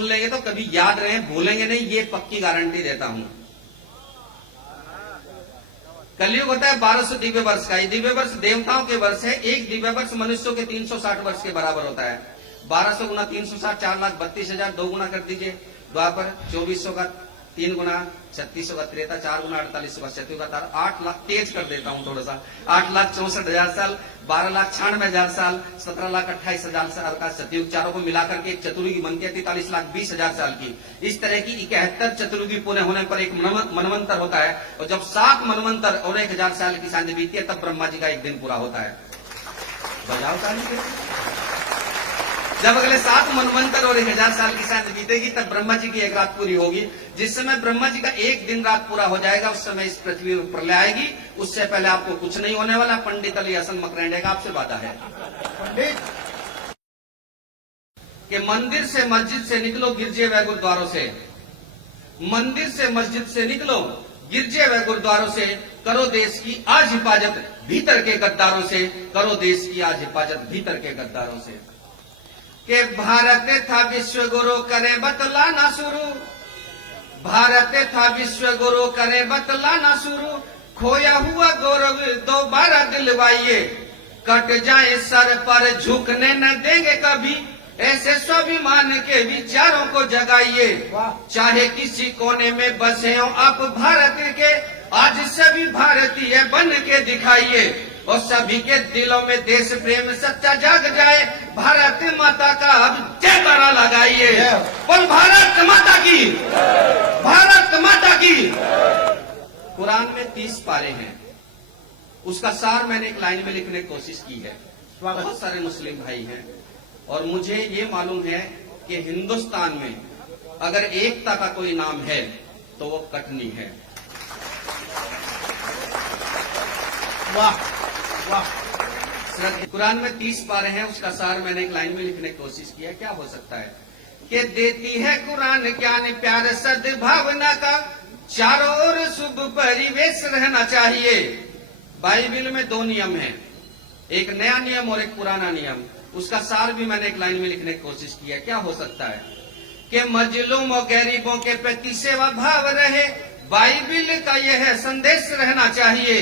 सुन लेंगे तो कभी याद रहे, भूलेंगे नहीं, ये पक्की गारंटी देता हूं। कलयुग होता है 1200 दिव्य वर्ष का। ये दिव्य वर्ष देवताओं के वर्ष है। एक दिव्य वर्ष मनुष्यों के 360 वर्ष के बराबर होता है। 1200 गुना 360 4,32,000, 2 गुना कर दीजिए। द्वापर 2400 का 3 गुना 3600 का त्रेता, 4 गुना 4800 का सतयुग का तार, 8 लाख तेज कर देता हूं थोड़ा सा, 8,64,000 साल, 12,96,000 साल, 17,28,000 साल का सतयुग, चारों को मिलाकर के एक चतुर्युगी बनती है 43,20,000 साल की। इस तरह की 71 चतुर्युगी पूरे होने पर एक मनवंतर होता है। और जब 7 मनवंतर और 1000 साल की सांझ बीती है तब ब्रह्मा जी का एक दिन पूरा होता है। बजाओ ताली के। जब अगले 7 मनवंतर और 1000 साल की सांझ बीतेगी तब ब्रह्मा जी की एक रात पूरी होगी। जिस समय ब्रह्मा जी का एक दिन रात पूरा हो जाएगा उस समय इस पृथ्वी पर प्रलय आएगी। उससे पहले आपको कुछ नहीं होने वाला। पंडित अली हसन मकरंडे का आपसे वादा है कि मंदिर से मस्जिद से निकलो, गिरजे व गुरुद्वारों से। मंदिर से मस्जिद से निकलो, गिरजे व गुरुद्वारों से, करो देश की आज हिफाजत भीतर के गद्दारों से, करो देश की आज हिफाजत भीतर के गद्दारों से। के भारत था विश्व गुरु करे बतलाना शुरू, भारत था विश्व गुरु करे बतलाना शुरू, खोया हुआ गौरव दोबारा दिलवाइए, कट जाए सर पर झुकने न देंगे कभी, ऐसे स्वाभिमान के विचारों को जगाइए। चाहे किसी कोने में बसे हो आप भारत के, आज सभी भारतीय बन के दिखाइए, और सभी के दिलों में देश प्रेम सच्चा जाग जाए। भारत माता का अब जयकारा लगाइए। बोल भारत माता की, भारत माता की। कुरान में 30 पारे हैं। उसका सार मैंने एक लाइन में लिखने की कोशिश की है। बहुत सारे मुस्लिम भाई हैं और मुझे ये मालूम है कि हिंदुस्तान में अगर एकता का कोई नाम है तो वो कटनी है। वाह वाह। कुरान में 30 पारे हैं। उसका सार मैंने एक लाइन में लिखने की कोशिश की है। क्या हो सकता है कि देती है कुरान ज्ञान प्यार सद्भावना का, चारों ओर शुभ परिवेश रहना चाहिए। बाइबिल में 2 नियम हैं, एक नया नियम और एक पुराना नियम। उसका सार भी मैंने एक लाइन में लिखने की कोशिश की है। क्या हो सकता है कि मजलूम और गरीबों के प्रति सेवा भाव रहे, बाइबिल का यह संदेश रहना चाहिए।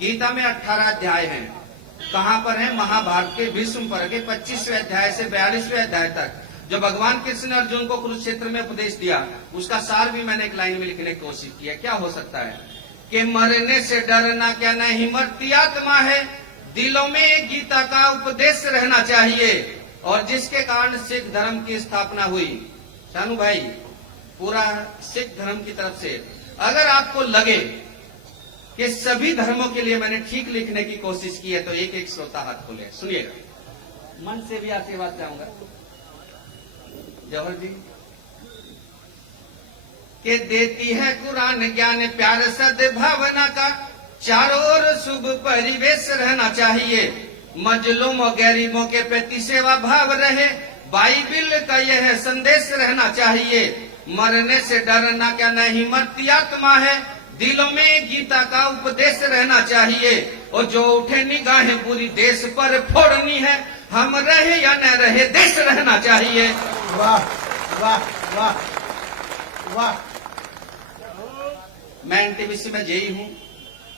गीता में 18 अध्याय हैं। कहां पर है? महाभारत के भीष्म पर्व के 25वें अध्याय से 42वें अध्याय तक, जो भगवान कृष्ण ने अर्जुन को कुरुक्षेत्र में उपदेश दिया। उसका सार भी मैंने एक लाइन में लिखने की कोशिश की है। क्या हो सकता है कि मरने से डरना क्या नहीं मरती आत्मा है, दिलों में गीता का उपदेश रहना चाहिए, और जिसके कारण सिख धर्म की स्थापना हुई। शानू भाई, पूरा सिख धर्म की तरफ से अगर आपको लगे कि सभी धर्मों के लिए मैंने ठीक लिखने की कोशिश की है तो एक एक श्रोता हाथ खोले, सुनिएगा। मन से भी आशीर्वाद चाहूंगा। जौहर जी के देती है कुरान ज्ञान प्यार सद्भावना का, चारों ओर शुभ परिवेश रहना चाहिए। मजलूम और गरीबों के प्रति सेवा भाव रहे, बाइबिल का यह संदेश रहना चाहिए। मरने से डरना क्या नहीं मरती आत्मा है, दिलों में गीता का उपदेश रहना चाहिए। और जो उठे निगाहें पूरी देश पर फोड़नी है, हम रहे या न रहे देश रहना चाहिए। वाह वाह वाह वाह। मैं एनटीपीसी में जेई हूं।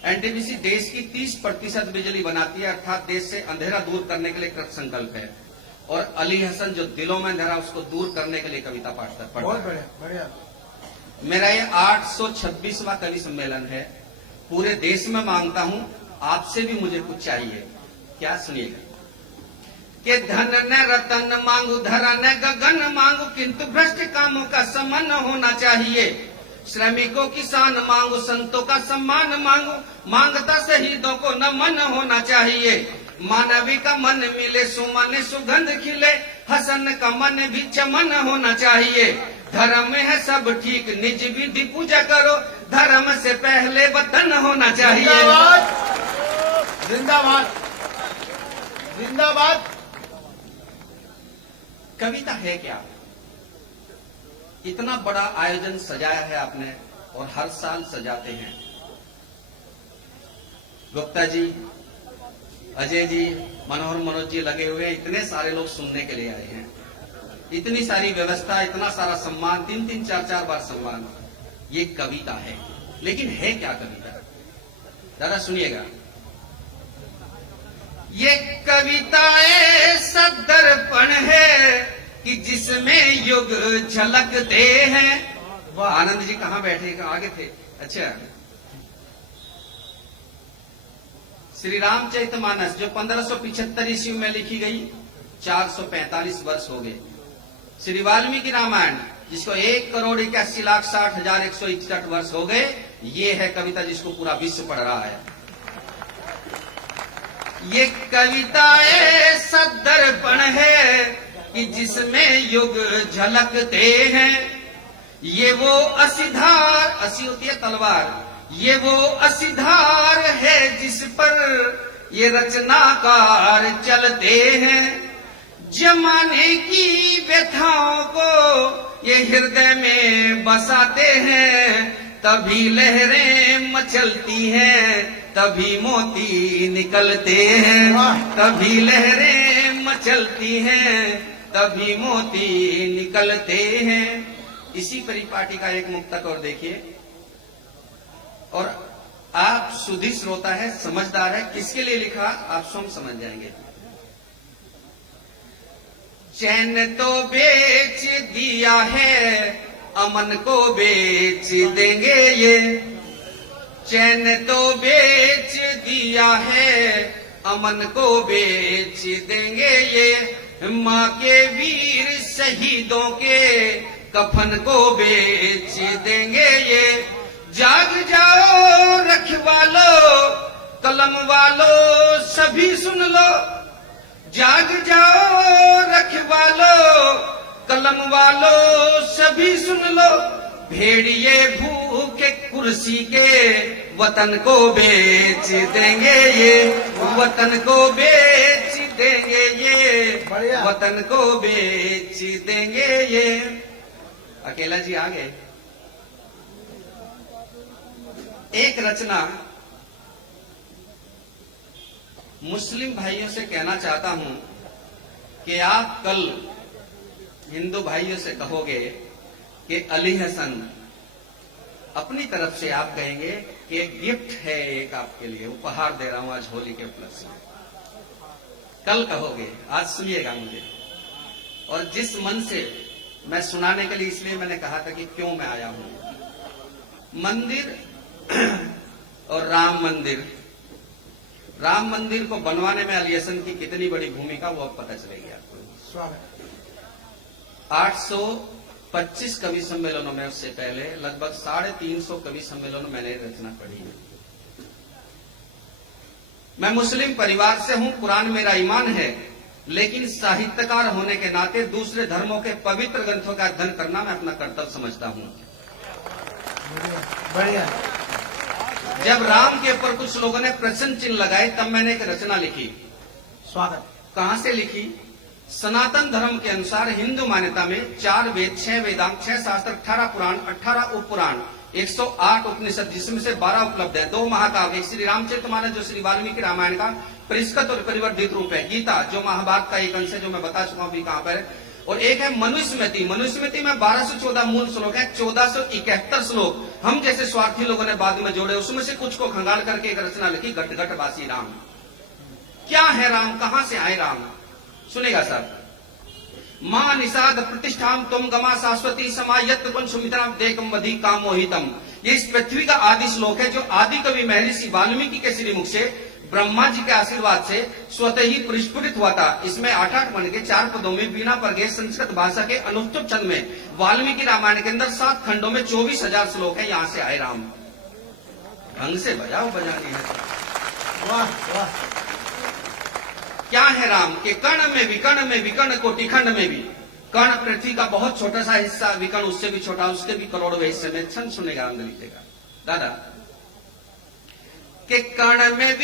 एनटीपीसी देश की 30% बिजली बनाती है, अर्थात देश से अंधेरा दूर करने के लिए कृत संकल्प है। और अली हसन जो दिलों में अंधेरा उसको दूर करने के लिए कविता पाठता है। बहुत बढ़िया बढ़िया। मेरा ये 826वां कवि सम्मेलन है। पूरे देश में मांगता हूं आपसे भी मुझे कुछ चाहिए। क्या? सुनिएगा कि धन न रतन मांगू, धरा न गगन मांगू, किंतु भ्रष्ट कामों का समन होना चाहिए। श्रमिकों किसान मांगू, संतों का सम्मान मांगू, मांगता शहीदों को नमन होना चाहिए। मानवी का मन मिले सुमन सुगंध खिले, हसन का मन भी चमन होना चाहिए। धर्म में है सब ठीक, निज विधि पूजा करो, धर्म से पहले वतन होना चाहिए। जिंदाबाद जिंदाबाद जिंदाबाद। कविता है क्या? इतना बड़ा आयोजन सजाया है आपने और हर साल सजाते हैं। गुप्ता जी, अजय जी, मनोहर मनोज जी लगे हुए हैं। इतने सारे लोग सुनने के लिए आए हैं। इतनी सारी व्यवस्था, इतना सारा सम्मान, 3-3, 4-4 बार सम्मान, ये कविता है। लेकिन है क्या कविता? दादा सुनिएगा। ये कविताएं सदर्पण है कि जिसमें युग झलकते हैं। वाह। आनंद जी कहां बैठे, आगे थे? अच्छा, श्री रामचरितमानस जो 1575 ईस्वी में लिखी गई, 445 वर्ष हो गए। श्री वाल्मीकि रामायण जिसको 1,81,60,161 वर्ष हो गए, ये है कविता जिसको पूरा विश्व पढ़ रहा है। ये कविताएं सदर्पण है कि जिसमें युग झलकते हैं। ये वो असीधार, असी होती है तलवार, ये वो असीधार है जिस पर ये रचनाकार चलते हैं। जमाने की व्यथाओं को ये हृदय में बसाते हैं। तभी लहरें मचलती हैं, तभी मोती निकलते हैं। तभी लहरें मचलती हैं, तभी मोती निकलते हैं। इसी परिपाटी का एक मुक्तक और देखिए। और आप सुधी श्रोता है, समझदार है, किसके लिए लिखा आप स्वयं समझ जाएंगे। चैन तो बेच दिया है, अमन को बेच देंगे ये। चैन तो बेच दिया है, अमन को बेच देंगे ये। माँ के वीर शहीदों के कफन को बेच देंगे ये। जाग जाओ रखवालो, कलम वालो सभी सुन लो। जाग जाओ रखवालो, कलम वालो सभी सुन लो। भेड़िए भूखे कुर्सी के वतन को बेच देंगे ये। वतन को बेच देंगे ये, वतन को बेच देंगे ये। अकेला जी आ गए। एक रचना मुस्लिम भाइयों से कहना चाहता हूं कि आप कल हिंदू भाइयों से कहोगे कि अली हसन, अपनी तरफ से आप कहेंगे कि एक गिफ्ट है, एक आपके लिए उपहार दे रहा हूं आज होली के उपलक्ष्य में। कल कहोगे, आज सुनिएगा मुझे। और जिस मन से मैं सुनाने के लिए, इसलिए मैंने कहा था कि क्यों मैं आया हूं। मंदिर और राम मंदिर, राम मंदिर को बनवाने में अली हसन की कितनी बड़ी भूमिका, वो अब पता चलेगी आपको। 825 कवि सम्मेलनों में, उससे पहले लगभग 350 कवि सम्मेलनों में मैंने रचना पढ़ी है। मैं मुस्लिम परिवार से हूं, कुरान मेरा ईमान है, लेकिन साहित्यकार होने के नाते दूसरे धर्मों के पवित्र ग्रंथों का अध्ययन करना मैं अपना कर्तव्य समझता हूं। बढ़िया। जब राम के ऊपर कुछ लोगों ने प्रश्न चिन्ह लगाए, तब मैंने एक रचना लिखी। स्वागत। कहां से लिखी? सनातन धर्म के अनुसार हिंदू मान्यता में 4 वेद, 6 वेदांत, 6 शास्त्र, 18 पुराण, 18 उपपुराण, 108 उपनिषद, जिसमें से 12 उपलब्ध है। 2 महाकाव्य, एक श्री रामचरितमानस जो श्री वाल्मीकि रामायण का परिष्कृत और परिवर्धित रूप है। गीता जो महाभारत का एक अंश है, जो मैं बता चुका हूं अभी कहां पर है। और एक है मनुस्मृति। मनुस्मृति में 1214 मूल श्लोक है, 1471 श्लोक हम जैसे स्वार्थी लोगों ने बाद में जोड़े। उसमें से कुछ को खंगाल करके एक रचना लिखी, घट घट बासी राम। क्या है राम, कहां से आए राम? सुनेगा साहब। मां निषाद प्रतिष्ठाम तुम गमा शाश्वती समायत पुन सुमित्राम देकम वधि कामोहितम। ये इस पृथ्वी का आदि श्लोक है, जो आदि कवि महर्षि वाल्मीकि के श्रीमुख से, ब्रह्मा जी के आशीर्वाद से स्वतः ही परिस्फुटित हुआ था। इसमें 8-8 बन के 4 पदों में बिना पर गए संस्कृत भाषा के अनुष्टुप छंद में वाल्मीकि रामायण के अंदर 7 खंडों में 24,000 श्लोक है। यहां से आए राम। ढंग से बजाओ बजानी है। वाह वाह। क्या है राम? के कर्ण में विकर्ण कोटि खंड में भी। कर्ण पृथ्वी का बहुत छोटा सा हिस्सा, विकर्ण उससे भी छोटा, उसके भी करोड़ों हिस्से में। छंद सुनेगा, आनंद लिखेगा दादा। के कर्ण में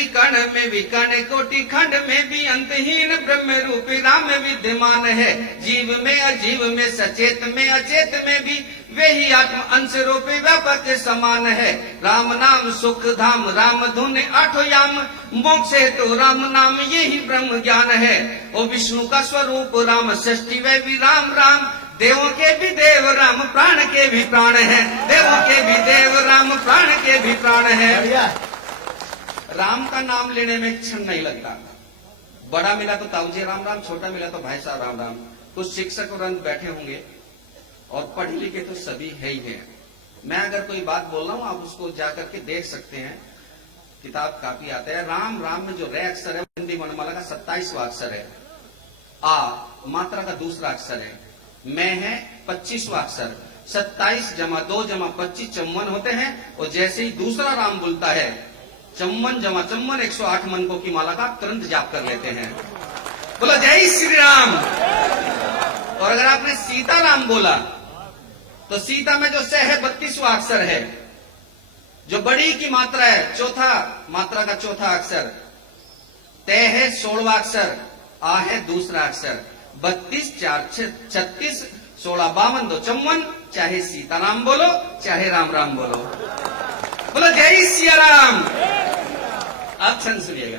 विकर्ण कोटि खंड में भी अंतहीन ब्रह्म रूपी राम विद्यमान है। जीव में अजीव में, सचेत में अचेत में भी वे ही आत्म अंश रूपी व्यापक समान है। राम नाम सुख धाम, राम धुन आठो याम, मोक्ष है तो राम नाम यही ब्रह्म ज्ञान है। ओ विष्णु का स्वरूप राम, षष्ठी वे भी राम राम, देवों के भी देव राम, प्राण के भी प्राण है। देवों के भी देव राम, प्राण के भी प्राण है। राम का नाम लेने में एक क्षण नहीं लगता। बड़ा मिला तो ताऊजी राम राम, छोटा मिला तो भाई साहब राम राम। कुछ शिक्षक और अंत बैठे होंगे और पढ़े लिखे तो सभी है ही है। मैं अगर कोई बात बोल रहा हूं, आप उसको जाकर के देख सकते हैं, किताब काफी आता है। राम राम में जो रे अक्षर है हिंदी वर्णमाला का 27वां अक्षर है। आ मात्रा का दूसरा अक्षर है। मैं है 25वां अक्षर। 27 जमा 2 जमा 25 54 होते हैं। और जैसे ही दूसरा राम बोलता है, 54 जमा 54 108 मनकों की माला का तुरंत जाप कर लेते हैं। बोलो जय श्री राम। और अगर आपने सीता राम बोला तो सीता में जो स है 32वां अक्षर है। जो बड़ी की मात्रा है, चौथा मात्रा का चौथा अक्षर। तय है 16वां अक्षर। आ है दूसरा अक्षर। 32 4 36 16 52 2 54। चाहे सीताराम बोलो चाहे राम राम बोलो। बोलो जय सिया राम। अब क्षण सुनिएगा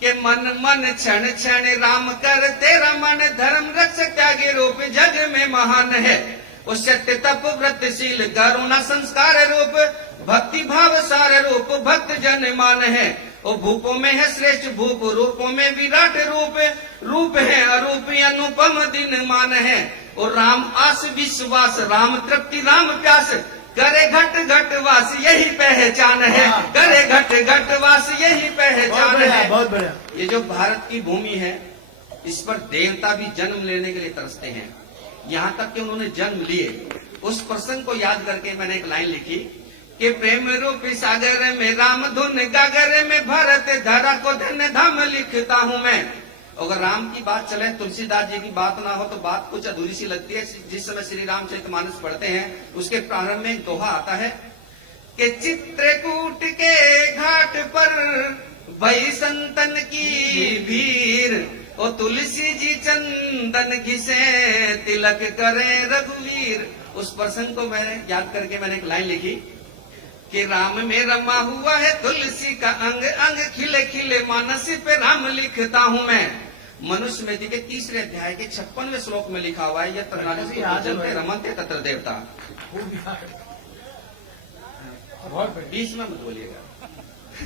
कि मन मन क्षण क्षण राम कर, तेरा मन धर्म रक्षक त्यागी रूप जग में महान है। उस सत्य तप व्रतशील करुणा संस्कार रूप, भक्ति भाव सार रूप भक्त जन मान है। ओ भूपों में है श्रेष्ठ भूप, रूपों में विराट रूप, रूप है अरूप अनुपम दिन मान है। और राम आस विश्वास, राम तृप्ति राम प्यास, करे घट घट वास यही पहचान है। करे घट घट वास यही पहचान है। बहुत बढ़िया। ये जो भारत की भूमि है, इस पर देवता भी जन्म लेने के लिए तरसते हैं। यहाँ तक कि उन्होंने जन्म लिए। उस प्रसंग को याद करके मैंने एक लाइन लिखी कि प्रेम रूपी सागर में राम धुन, गागर में भरत धरा को धन्य धाम लिखता हूँ मैं। अगर राम की बात चले, तुलसीदास जी की बात ना हो तो बात कुछ अधूरी सी लगती है। जिस समय श्री रामचरितमानस पढ़ते हैं, उसके प्रारंभ में एक दोहा आता है कि चित्रकूट के घाट पर भई संतन की भीड़, ओ तुलसी जी चंदन घिसे तिलक करे रघुवीर। उस प्रसंग को मैंने याद करके मैंने एक लाइन लिखी कि राम में रमा हुआ है तुलसी का अंग अंग, खिले खिले मानस पे राम लिखता हूँ मैं। मनुस्मृति के 3रे अध्याय के 56वें श्लोक में लिखा हुआ है, यत्र जनते रमन्ते तत्र देवता। बीच में मत बोलिएगा,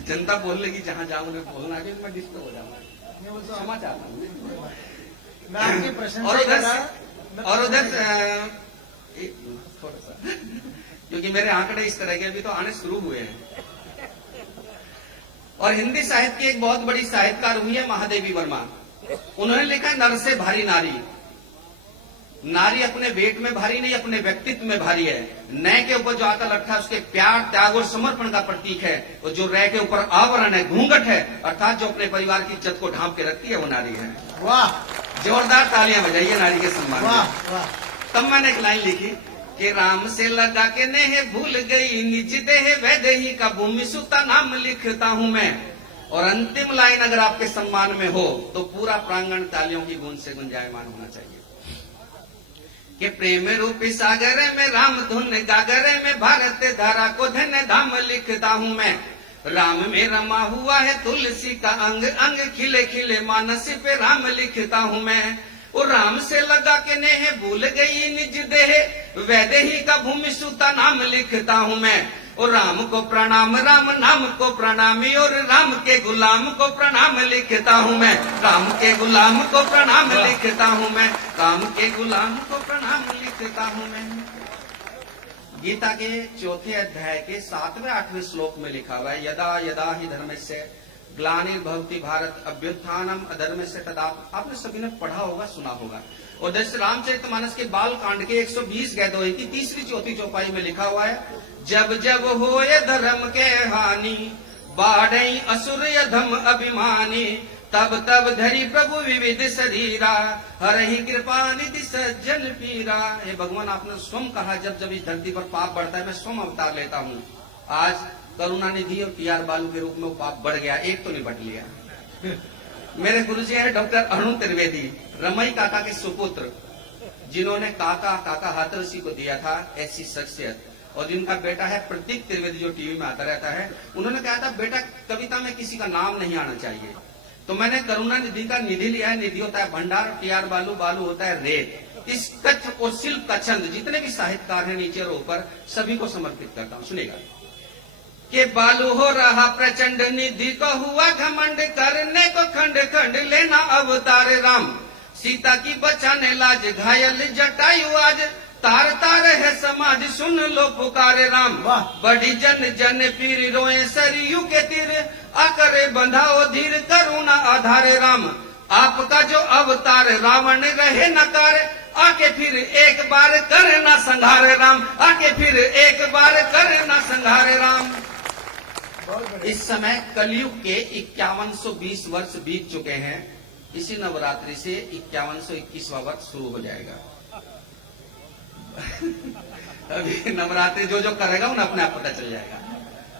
जनता बोल लेगी जहां जाऊं मैं बोलना कि मैं डिस्टर्ब हो जाऊंगा। क्षमा चाहता हूँ। मैं आपकी प्रशंसा और कर रहा। उधर थोड़ा सा, क्योंकि मेरे आंकड़े इस तरह के अभी तो आने शुरू हुए हैं। और हिंदी साहित्य की एक बहुत बड़ी साहित्यकार हुई है महादेवी वर्मा। उन्होंने लिखा नर से भारी नारी। नारी अपने वेट में भारी नहीं, अपने व्यक्तित्व में भारी है। नय के ऊपर जो आता लट्ठा उसके प्यार त्याग और समर्पण का प्रतीक है। और जो रे के ऊपर आवरण है, घूंघट है, अर्थात जो अपने परिवार की इज्जत को ढांप के रखती है, वो नारी है। वाह, जोरदार तालियां बजाइए नारी के सम्मान में। वाह वाह। तब मैंने एक लाइन लिखी कि राम से लगा के नेह भूल गई निज देह वैदेही का भूमि सुता नाम लिखता हूं मैं। और अंतिम लाइन अगर आपके सम्मान में हो तो पूरा प्रांगण तालियों की गूंज से गुंजायमान होना चाहिए कि प्रेम रूपी सागर में राम धुन, गागर में भारत धारा को धन्य धाम लिखता हूं मैं। राम में रमा हुआ है तुलसी का अंग अंग, खिले खिले मानस पे राम लिखता हूं मैं। और राम से लगा के नेह भूल गई निज देह वैदेही का भूमि सुता नाम लिखता हूं मैं। और राम को प्रणाम, राम नाम को प्रणामी, और राम के गुलाम को प्रणाम लिखता हूं मैं। राम के गुलाम को प्रणाम लिखता हूं मैं। राम के गुलाम को प्रणाम लिखता हूं मैं। गीता के 4थे अध्याय के 7वें 8वें श्लोक में लिखा हुआ है, यदा यदा ही धर्मस्य ग्लानिर्भवति भारत अभ्युत्थानम अधर्मस्य तदा। आपने सभी ने पढ़ा होगा, सुना होगा। और जैसे रामचरितमानस के बाल कांड के 120 गैदोही की 3री 4थी चौपाई में लिखा हुआ है, जब जब होए धर्म के हानि, बाढ़ई असुर अधम अभिमानी, तब तब धरी प्रभु विविध शरीरा, हरहि कृपा निधि सज्जन पीरा। हे भगवान, आपने स्वयं कहा जब जब इस धरती पर पाप बढ़ता है मैं स्वयं अवतार लेता हूँ। आज करुणा निधि और पीआर बालू के रूप में वो पाप बढ़ गया, एक तो निपट लिया। मेरे गुरुजी हैं डॉक्टर अरुण त्रिवेदी, रमई काका के सुपुत्र, जिन्होंने काका काका हाथरसी को दिया था, ऐसी शख्सियत, और जिनका बेटा है प्रतीक त्रिवेदी जो टीवी में आता रहता है, उन्होंने कहा था बेटा कविता में किसी का नाम नहीं आना चाहिए। तो मैंने करुणा निधि का निधि लिया है। निधि होता है भंडार, टीआर बालू, बालू होता है रेत। इस कच्छ और शिल्प का छंद जितने भी साहित्यकार हैं नीचे और ऊपर सभी को समर्पित करता हूं। सुनेगा कि बालू हो रहा प्रचंड, निधि को हुआ घमंड, करने को खंड खंड लेना अवतार राम। सीता की बचाने लाज, घायल जटायु आज, तार तार है समाज सुन लो पुकारे राम। बड़ी जन जन पीर रोए सरयू के तीर, आकरे बंधाओ धीर करुणा आधारे राम। आपका जो अवतार रावण रहे नकार, आके फिर एक बार करना संहारे राम, आके फिर एक बार करना संहारे राम। इस समय कलयुग के 5120 वर्ष बीत चुके हैं। इसी नवरात्रि से 5121वां वर्ष शुरू हो जाएगा। अभी नवरात्रि जो जो करेगा उन्हें अपने आप पता चल जाएगा।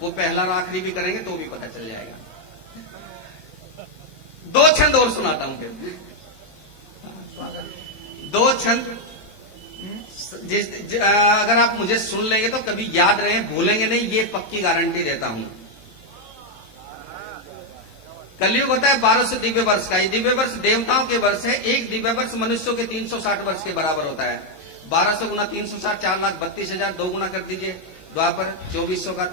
वो पहला राखड़ी भी करेंगे तो भी पता चल जाएगा। 2 छंद और सुनाता हूं फिर। 2 छंद अगर आप मुझे सुन लेंगे तो कभी याद रहे, भूलेंगे नहीं, ये पक्की गारंटी देता हूं। कलयुग होता है 1200 दिव्य वर्ष का। ये दिव्य वर्ष देवताओं के वर्ष है। एक दिव्य वर्ष मनुष्यों के 360 वर्ष के बराबर होता है। 1200 गुना 360 4,32,000, 2 गुना कर दीजिए। द्वापर 2400 का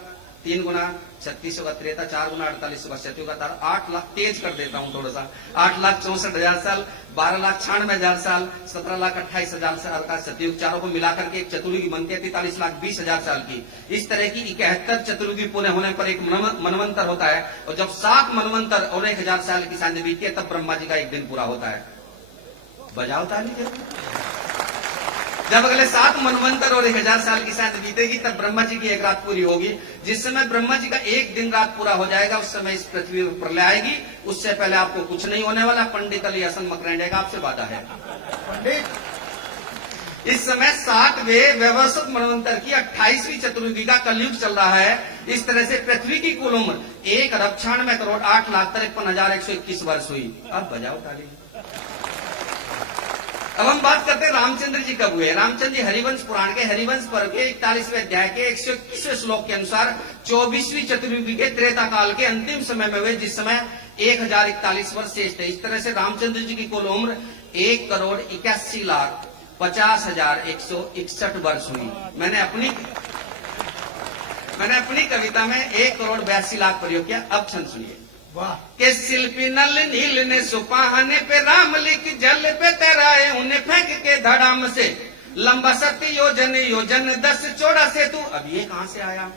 3 गुना, 3600 का त्रेता, 4 गुना 4800 का सतयुग का तार, 8 लाख तेज कर देता हूं थोड़ा सा, 8,64,000 साल, 12,96,000 साल, 17,28,000 साल का सतयुग, चारों को मिलाकर के एक चतुर्युगी बनती है 43,20,000 साल की। इस तरह की 71 चतुर्युगी पूरे होने पर एक मनवंतर होता है। और जब 7 मनवंतर और 1000 साल की सांझ बीतती है तब ब्रह्मा जी का एक दिन पूरा होता है। बजाओ ताली। जब अगले 7 मनवंतर और 1000 साल की सांझ बीतेगी तब ब्रह्मा जी की एक रात पूरी होगी। जिस समय ब्रह्मा जी का एक दिन रात पूरा हो जाएगा उस समय इस पृथ्वी पर प्रलय आएगी। उससे पहले आपको कुछ नहीं होने वाला। पंडित अली हसन मकरंडे का आपसे वादा है। इस समय 60वें व्यवस्थित मनवंतर की 28वीं चतुर्युगी का कलयुग चल रहा है। इस तरह से पृथ्वी की कुल उम्र 1,96,08,53,121 वर्ष हुई। अब बजाओ ताली। अब हम बात करते हैं रामचंद्र जी कब हुए। रामचंद्र जी हरिवंश पुराण के हरिवंश पर्व के 41वें अध्याय के 121वें श्लोक के अनुसार 24वीं चतुर्युगी के त्रेता काल के अंतिम समय में हुए, जिस समय 1041 वर्ष शेष थे। इस तरह से रामचंद्र जी की कुल उम्र 1,81,50,161 वर्ष हुई। मैंने अपनी कविता में 1,82,00,000 प्रयोग किया। अब छंद सुनिए। के शिल्पी नल नील ने सुपाहने पे राम लिख, जल पे तैराए उन्हें फेंक के धड़ाम से। लंबा 7 योजन योजन 10 चौड़ा से तू। अब ये कहां से आया?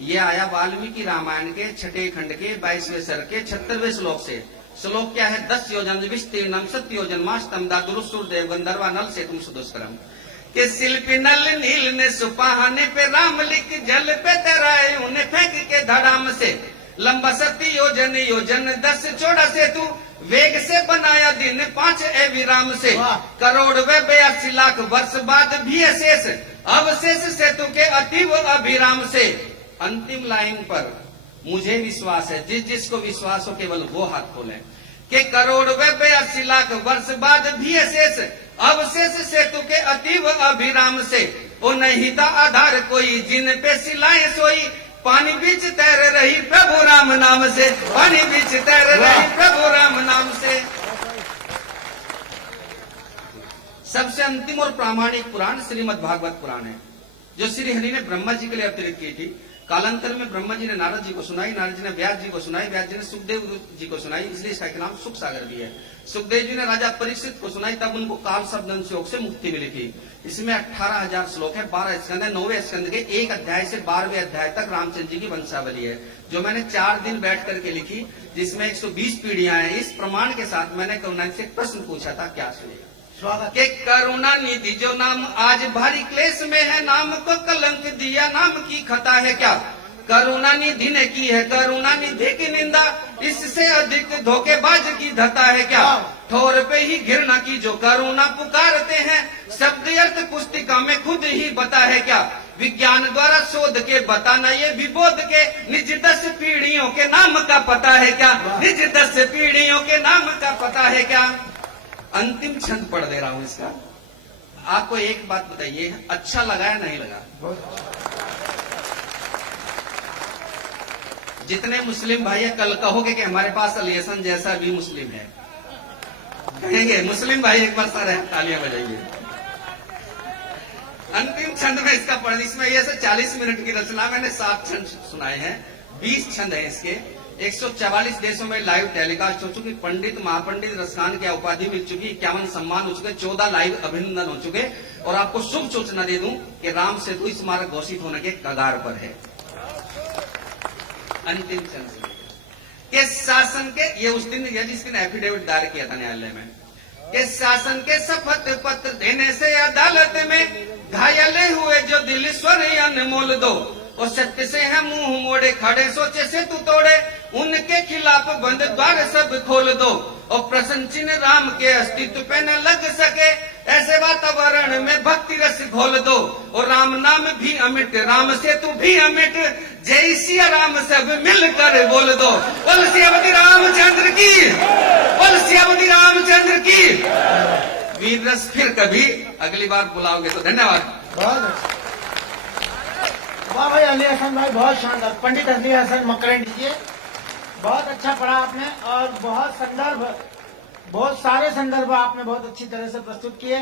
ये आया वाल्मीकि रामायण के 6ठे खंड के 22वें सर के 76वें श्लोक से। श्लोक क्या है? 10 योजन विस्तीर्णम 7 योजन मास्तम दादुरुसुर देव गंधर्वा नल से तुम सुदुष्करम। के शिल्पी नल नील ने सुपाहने पे राम लिख, जल पे तैराए उन्हें फेंक के धड़ाम से। लंबा 7 योजन योजन 10 चौड़ा से तू, वेग से बनाया दिन 5 विराम से। करोड़ व 82 लाख वर्ष बाद भी शेष, अवशेष सेतु के अतीव अभिराम से। अंतिम लाइन पर मुझे विश्वास है, जिस जिसको विश्वास हो केवल वो हाथ खोले। के करोड़ व 82 लाख वर्ष बाद भी शेष, अवशेष सेतु के अतीव अभिराम से। ओ नहीं था आधार कोई जिन पे सिलाए सोई, पानी बीच तैर रही प्रभु राम नाम से। पानी बीच तैर रही प्रभु राम नाम से। सबसे अंतिम और प्रामाणिक पुराण श्रीमद् भागवत पुराण है, जो श्री हरि ने ब्रह्मा जी के लिए अवतरित की थी। कालांतर में ब्रह्मा जी ने नारद जी को सुनाई, नारद जी ने व्यास जी को सुनाई, व्यास जी ने सुखदेव जी को सुनाई, इसलिए इसका नाम सुख सागर भी है। सुखदेव जी ने राजा परीक्षित को सुनाई, तब उनको काल शब्द योग से मुक्ति मिली थी। इसमें 18,000 श्लोक है, 12 स्कंद है। 9वें स्कंद के 1 अध्याय से 12वें अध्याय तक रामचंद्र जी की वंशावली है, जो मैंने 4 दिन बैठ करके लिखी, जिसमें 120 पीढ़ियां हैं। इस प्रमाण के साथ मैंने करुणा से एक प्रश्न पूछा था, क्या सुनिएगा। के करुणा निधि जो नाम आज भारी क्लेश में है, नाम को कलंक दिया नाम की खता है क्या। करुणा निधि ने की है करुणा निधि की निंदा, इससे अधिक धोखेबाज की धता है क्या। ठोर पे ही घृणा की जो करुणा पुकारते हैं, शब्द अर्थ पुस्तिका में खुद ही बता है क्या। विज्ञान द्वारा शोध के बताना ये विबोध के, निज 10 पीढ़ियों के नाम का पता है क्या। निज 10 पीढ़ियों के नाम का पता है क्या। अंतिम छंद पढ़ दे रहा हूं इसका। आपको एक बात बताइए, अच्छा लगा या नहीं लगा? बहुत जितने मुस्लिम भाई हैं, कल कहोगे कि हमारे पास अलियसन जैसा भी मुस्लिम है, कहेंगे मुस्लिम भाई एक बार सारे तालियां बजाइए। अंतिम छंद में इसका पढ़, इसमें ये से 40 मिनट की रचना मैंने 7 छंद सुनाए हैं, 20 छंद है इसके, 144 देशों में लाइव टेलीकास्ट हो चुकी, पंडित महापंडित रसखान की उपाधि मिल चुकी, 51 सम्मान हो चुके, 14 लाइव अभिनंदन हो चुके, और आपको शुभ सूचना दे दूं कि राम सेतु स्मारक घोषित होने के कगार पर है। अंतिम छंद के शासन के, ये उस दिन जिस दिन एफिडेविट दायर किया था न्यायालय में, के शासन के शपथ पत्र देने से अदालत में घायल हुए जो दिल स्वर अनमोल दो, और सत्य से है मुंह मोड़े खड़े सोचे से तू तोड़े, उनके खिलाफ बंद द्वार सब खोल दो, और प्रसन्न चिन्ह राम के अस्तित्व पे न लग सके, ऐसे वातावरण में भक्ति रस घोल दो, और राम नाम भी अमिट राम से तू भी अमिट, जय सिया राम सब मिलकर बोल दो, बोल सियावती रामचंद्र की, बोल सियावती रामचंद्र की। वीर रस फिर कभी अगली बार बुलाओगे तो धन्यवाद। बहुत अच्छा। वाह भाई अली हसन भाई, बहुत शानदार। पंडित अली हसन मकरंडी जी, बहुत अच्छा पढ़ा आपने, और बहुत संदर्भ, बहुत सारे संदर्भ आपने बहुत अच्छी तरह से प्रस्तुत किए।